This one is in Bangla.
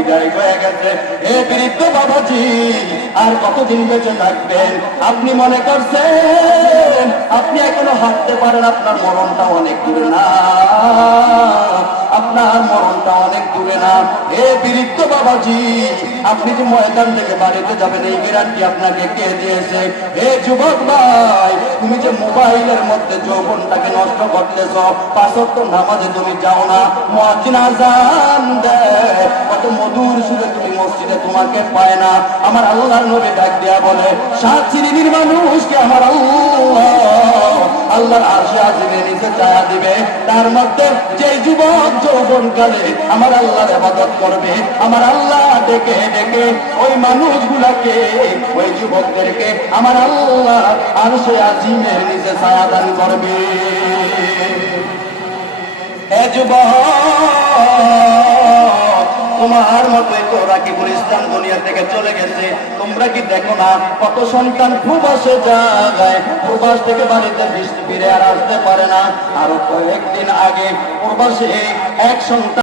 বিদায় হয়ে গেছে। এ বৃদ্ধ বাবাজি আর কতদিন বেঁচে থাকবেন? আপনি মনে করছেন আপনি এখনো হাঁটতে পারেন, আপনার মরণটা অনেক দূরে না, আপনার মরণটা অনেক দূরে না। এ বৃদ্ধ বাবাজি, আপনি যে ময়দান থেকে বাড়িতে যাবেন এই গ্যারান্টি আপনাকে কে দিয়েছে? হে যুবক ভাই, তুমি যে মোবাইলের মধ্যে যৌবনটাকে নষ্ট করতেছ, পাঁচ ওয়াক্ত নামাজে তুমি যাও না, মুয়াজ্জিন আযান দেয়, কত মধুর সুরে তুমি মসজিদে তোমাকে পায় না। আমার আল্লাহর নবী ডাক দেয়া বলে, 7 শ্রেণীর মানুষকে আমার আল্লাহর আরশে আজিমের নিচে ছায়া দিবে। তার মধ্যে যে যুবক যৌবনকালে আমার আল্লাহর ইবাদত করবে, আমার আল্লাহ ডেকে ডেকে ওই মানুষগুলাকে, ওই যুবকদেরকে আমার আল্লাহ আরশে আজিমের নিচে ছায়া দান করবে। এ যুবক, তোমার মতো তো রাকিবুল ইসলাম দুনিয়া থেকে চলে গেছে, তোমরা কি দেখো না কত সন্তান প্রবাসে যায়, প্রবাস থেকে বাড়িতে ফিরে আর আসতে পারে না। আরো কয়েকদিন আগে প্রবাসে এক সন্তান